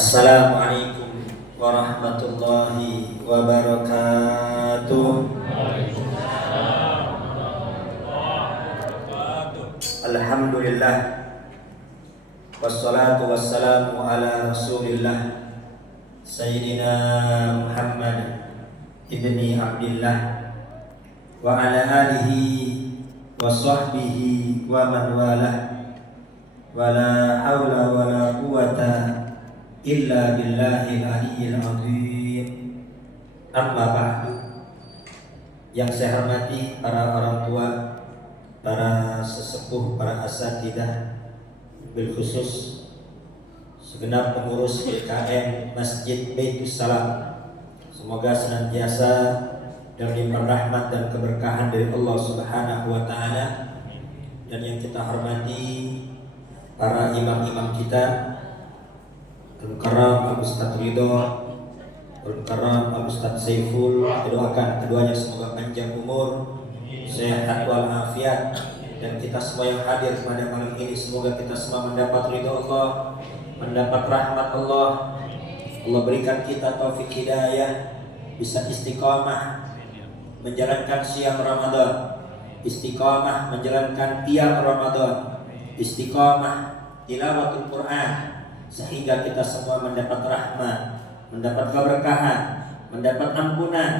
Assalamualaikum warahmatullahi wabarakatuh. Alhamdulillah, wassalatu wassalamu ala rasulillah Sayyidina Muhammad ibni Abdillah wa ala alihi wa sahbihi wa man walah, wa la hawla wa la quwata illa billahil aliyyil azim. Amma ba'du. Yang saya hormati para orang tua, para sesepuh, para asatidzah, bil khusus segenap pengurus PKM Masjid Baitus Salam, semoga senantiasa diberikan rahmat dan keberkahan dari Allah Subhanahu wa taala. Dan yang kita hormati para imam-imam kita, Al-Karam Al-Ustaz Ridho, Al-Karam Al-Ustaz Saiful, doakan keduanya semoga panjang umur, sehat walafiat, dan kita semua yang hadir pada malam ini semoga kita semua mendapat ridho Allah, mendapat rahmat Allah. Allah berikan kita taufik hidayah, bisa istiqamah menjalankan siang Ramadan, istiqamah menjalankan qiyam Ramadan, istiqamah tilawatul Quran, sehingga kita semua mendapat rahmat, mendapat keberkahan, mendapat ampunan,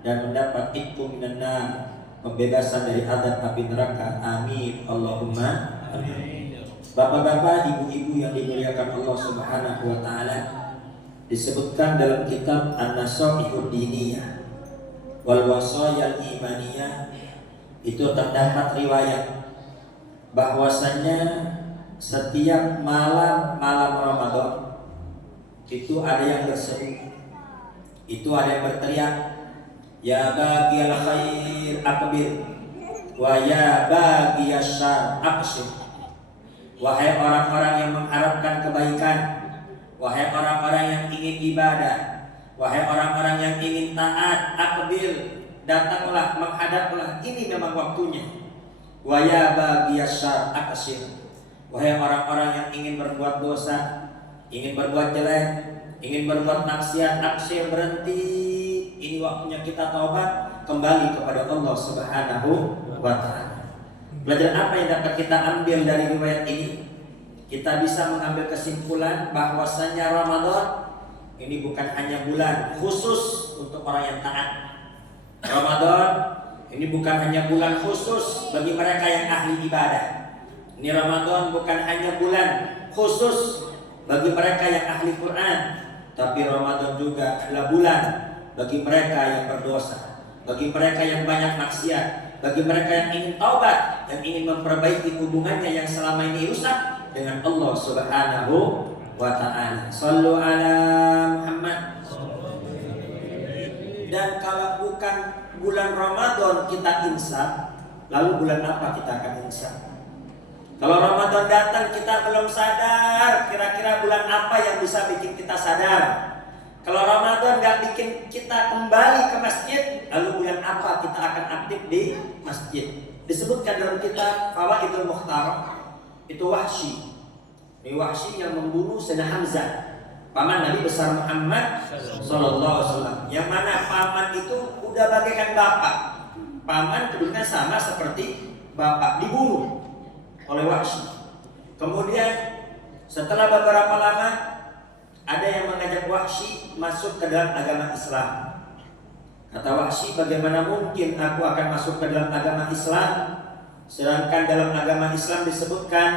dan mendapat itqu minan nar, pembebasan dari azab api neraka. Amin Allahumma amin. Bapak-bapak, ibu-ibu yang dimuliakan Allah Subhanahu wa taala, disebutkan dalam kitab An-Nasaihud Diniyah wal Wasayal Imaniyah, itu terdapat riwayat bahwasanya setiap malam Ramadan itu ada yang berseru, itu ada yang berteriak, ya bagiyal khair aqbil wa ya bagiyas syarr aqsim. Wahai orang-orang yang mengharapkan kebaikan, wahai orang-orang yang ingin ibadah, wahai orang-orang yang ingin taat, aqbil, datanglah, menghadaplah, ini memang waktunya. Wa ya bagiyas syarr aqsim. Wahai orang-orang yang ingin berbuat dosa, ingin berbuat jelek, ingin berbuat maksiat, aksi berhenti. Ini waktunya kita taubat, kembali kepada Allah Subhanahu wa taala. Belajar apa yang dapat kita ambil dari riwayat ini? Kita bisa mengambil kesimpulan bahwasanya Ramadan ini bukan hanya bulan khusus untuk orang yang taat. Ramadan ini bukan hanya bulan khusus bagi mereka yang ahli ibadah. Ini Ramadan bukan hanya bulan khusus bagi mereka yang ahli Quran, tapi Ramadan juga adalah bulan bagi mereka yang berdosa, bagi mereka yang banyak maksiat, bagi mereka yang ingin taubat dan ingin memperbaiki hubungannya yang selama ini rusak dengan Allah Subhanahu wa taala. Shallu ala Muhammad. Dan kalau bukan bulan Ramadan kita insaf, lalu bulan apa kita akan insaf? Kalau Ramadan datang kita belum sadar, kira-kira bulan apa yang bisa bikin kita sadar? Kalau Ramadan gak bikin kita kembali ke masjid, lalu bulan apa kita akan aktif di masjid? Disebutkan dalam kitab Fawaidul Mukhtar, itu Wahsy. Ini Wahsy yang membunuh Sayyidina Hamzah, paman Nabi besar Muhammad sallallahu alaihi wasallam. Yang mana paman itu udah bagaikan bapak. Paman kedudukannya sama seperti bapak, dibunuh oleh Wahsy. Kemudian setelah beberapa lama ada yang mengajak Wahsy masuk ke dalam agama Islam. Kata Wahsy, bagaimana mungkin aku akan masuk ke dalam agama Islam, sedangkan dalam agama Islam disebutkan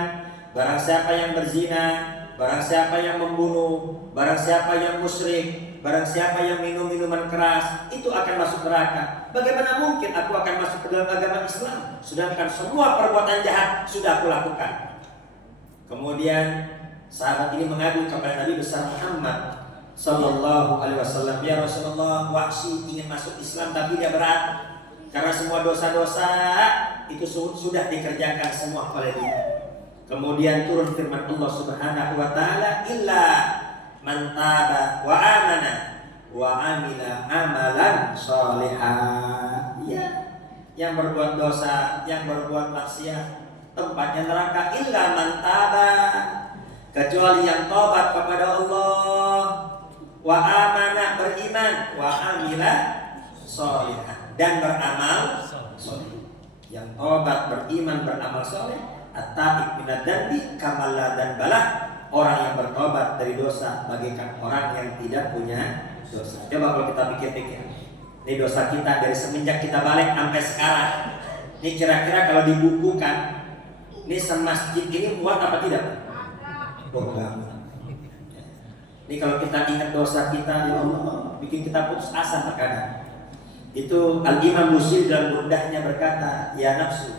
barang siapa yang berzina, barang siapa yang membunuh, barang siapa yang musyrik, barang siapa yang minum minuman keras, itu akan masuk neraka. Bagaimana mungkin aku akan masuk ke dalam agama Islam, sedangkan semua perbuatan jahat sudah aku lakukan. Kemudian sahabat ini mengadu kepada Nabi besar Muhammad sallallahu alaihi wasallam, ya Rasulullah, Wahsy ingin masuk Islam tapi dia berat karena semua dosa-dosa itu sudah dikerjakan semua oleh dia. Kemudian turun firman Allah Subhanahu wa taala, illa man taba wa amana wa amila amalan sholihan. Ya, yang berbuat dosa, yang berbuat maksiat, tempatnya neraka. Illa man taba, kecuali yang tobat kepada Allah wa amana beriman, wa amila sholihan dan beramal soleh. Yang tobat, beriman, beramal soleh, at-taib minad dzambi kamalla dan balah. Orang yang bertobat dari dosa bagaikan orang yang tidak punya dosa. Coba kalau kita pikir-pikir, ini dosa kita dari semenjak kita balik sampai sekarang. Ini kira-kira kalau dibukukan, ini semasjid ini muat apa tidak? Enggak. Ini kalau kita ingat dosa kita, ya Allah, bikin kita putus asa terkadang. Itu Al-Imam Busiri dalam murdahnya berkata, ya nafsu,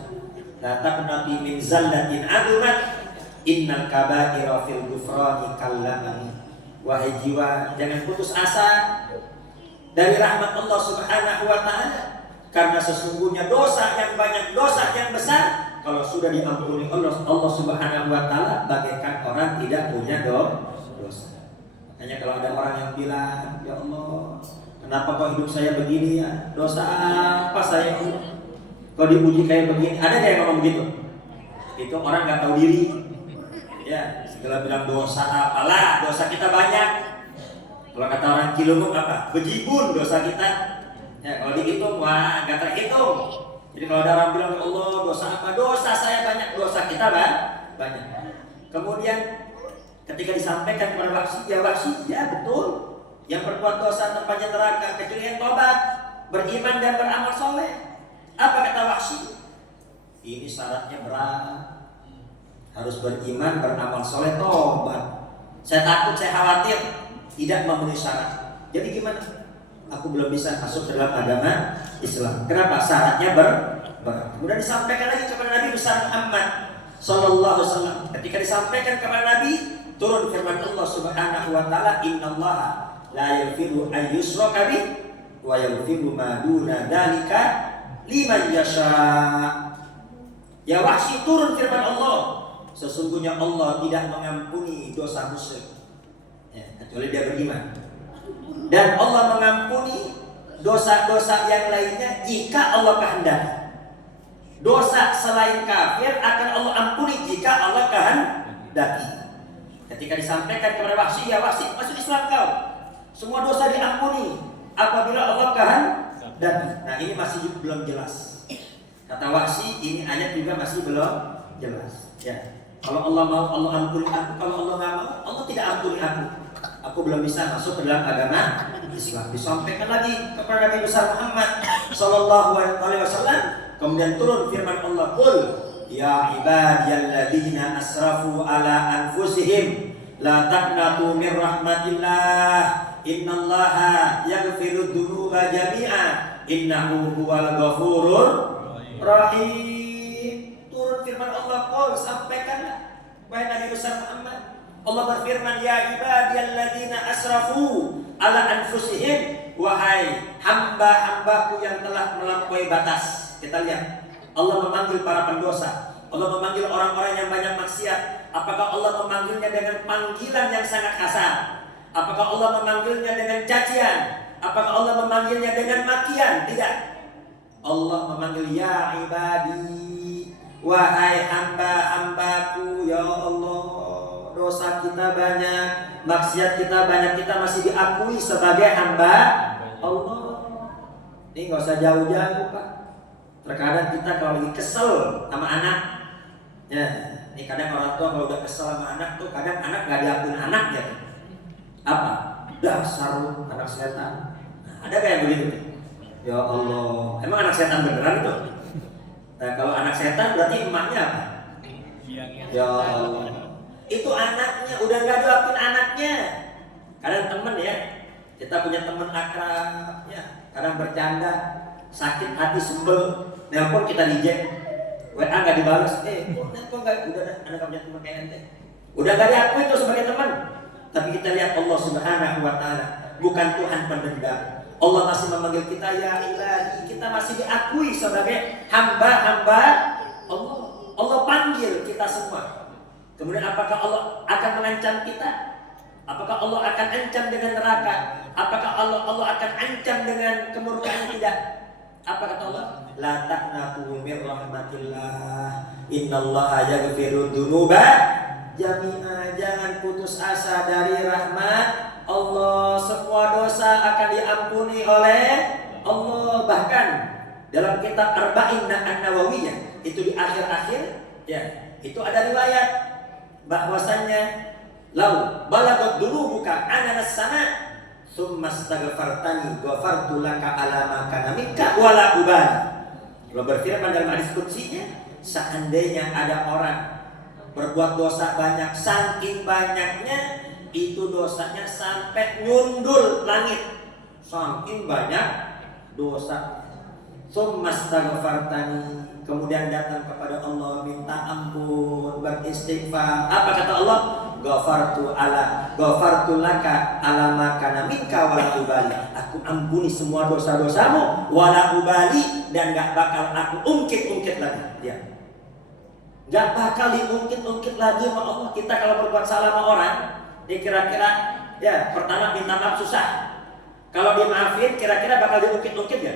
la taqnati min zallatin adumat, innal kaba'ira fil ghufrani kallamani. Wahai jiwa, jangan putus asa dari rahmat Allah Subhanahu wa taala, karena sesungguhnya dosa yang banyak, dosa yang besar, kalau sudah diampuni Allah Subhanahu wa taala bagaikan orang tidak punya dosa. Makanya kalau ada orang yang bilang, ya Allah, kenapa kok hidup saya begini ya? Dosa apa saya? Kok dipuji kayak begini? Ada nggak yang ngomong begitu? Itu orang nggak tahu diri. Ya, segala bilang dosa apalah, dosa kita banyak. Kalau kata orang Cilunguk apa? Bejibun dosa kita. Ya, kalau dihitung, wah nggak terhitung. Jadi kalau ada orang bilang, Allah dosa apa? Dosa saya banyak, dosa kita banyak. Kemudian ketika disampaikan kepada Wahsy, ya betul. Yang berbuat dosa tempatnya neraka, kecuali yang tobat, beriman dan beramal soleh. Apa kata Wahsy? Ini syaratnya berat. Harus beriman, beramal soleh, tobat. Saya takut, saya khawatir tidak memenuhi syarat. Jadi gimana? Aku belum bisa masuk dalam agama Islam. Kenapa? Syaratnya berat. Kemudian disampaikan lagi kepada Nabi besar Muhammad Sallallahu Alaihi Wasallam. Ketika disampaikan kepada Nabi, turun firman Allah Subhanahu Wa Taala, Innallaha la yaghfiru an yushraka bih wa yaghfiru ma duna dzalika liman yasha. Ya Wahsy, turun firman Allah, sesungguhnya Allah tidak mengampuni dosa musyrik, ya, kecuali dia beriman. Dan Allah mengampuni dosa-dosa yang lainnya jika Allah kehendaki. Dosa selain kafir akan Allah ampuni jika Allah kehendaki. Ketika disampaikan kepada Wahsy, ya Wahsy, masuk Islam kau. Semua dosa diampuni apabila Allah kehendaki. Nah, ini masih belum jelas. Kata Wahsy, ini ayat juga masih belum jelas. Ya. Kalau Allah mau, Allah ampuni aku. Kalau Allah nggak mau, Allah tidak ampuni aku. Aku belum bisa masuk ke dalam agama Islam. Disampaikan lagi kepada Nabi besar Muhammad Sallallahu Alaihi Wasallam. Kemudian turun firman Allah, Qul ya ibadiyalladzina asrafu ala anfusihim la taqnatu min rahmatillah innallaha yaghfiru dzunuba jami'a innahu huwal ghafurur rahim. Turun firman Allah, Qul, sampaikanlah wahai Nabi besar Muhammad. Allah berfirman, ya ibadiyalladzina asrafu ala anfusihim, wahai hamba-hambaku yang telah melampaui batas. Kita lihat, Allah memanggil para pendosa, Allah memanggil orang-orang yang banyak maksiat. Apakah Allah memanggilnya dengan panggilan yang sangat kasar? Apakah Allah memanggilnya dengan cacian? Apakah Allah memanggilnya dengan makian? Tidak. Allah memanggil, ya ibadi, wahai hamba-hambaku, ya Allah, dosa kita banyak, maksiat kita banyak, kita masih diakui sebagai hamba Allah. Ini nggak usah jauh-jauh Pak. Terkadang kita kalau lagi kesel sama anak, ya, ini kadang orang tua kalau udah kesel sama anak tuh, kadang anak nggak diakui anaknya. Apa? Dasar lu anak setan. Nah, ada kayak begitu? Ya Allah, emang anak setan beneran itu? Nah, kalau anak setan berarti emaknya apa? Ya Allah. Itu anaknya, udah gak diakui anaknya. Kadang temen ya, kita punya temen akrab ya, kadang bercanda, sakit hati, sebel, nelpon kita reject, WA gak dibalas, kok gak, udah anak punya temen kayak ente, udah gak diakui itu sebagai teman. Tapi kita lihat Allah Subhanahu Wa Taala bukan Tuhan pendendam. Allah masih memanggil kita, ya ilahi, kita masih diakui sebagai hamba-hamba Allah. Allah panggil kita semua. Kemudian apakah Allah akan mengancam kita? Apakah Allah akan ancam dengan neraka? Apakah Allah akan ancam dengan kemurkaan? Tidak. Apa kata Allah? La taqnatu min rahmatillah. Innallaha yaghfiru dzunuba jami'ah, jangan putus asa dari rahmat Allah. Semua dosa akan diampuni oleh Allah. Bahkan dalam kitab Arba'in An-Nawawiyah itu di akhir-akhir ya, itu ada riwayat bahwasannya lau balagat dunubuka ananas sama summa astaghfartani ghafartu laka ala ma kana minka wala ubali. Allah berfirman dalam hadis qudsinya, seandainya ada orang berbuat dosa banyak, saking banyaknya itu dosanya sampai nyundul langit, saking banyak dosa. Summa astaghfartani, kemudian datang kepada Allah minta ampun, beristighfar. Apa kata Allah? Ghafartu laka ala ma kana minka wala ubali. Aku ampuni semua dosa-dosamu wala ubali, dan gak bakal aku ungkit-ungkit lagi. Ya. Gak bakal diungkit-ungkit lagi sama Allah. Kita kalau berbuat salah sama orang, kira-kira ya pertama minta maaf susah. Kalau dimaafin kira-kira bakal diungkit-ungkit ya?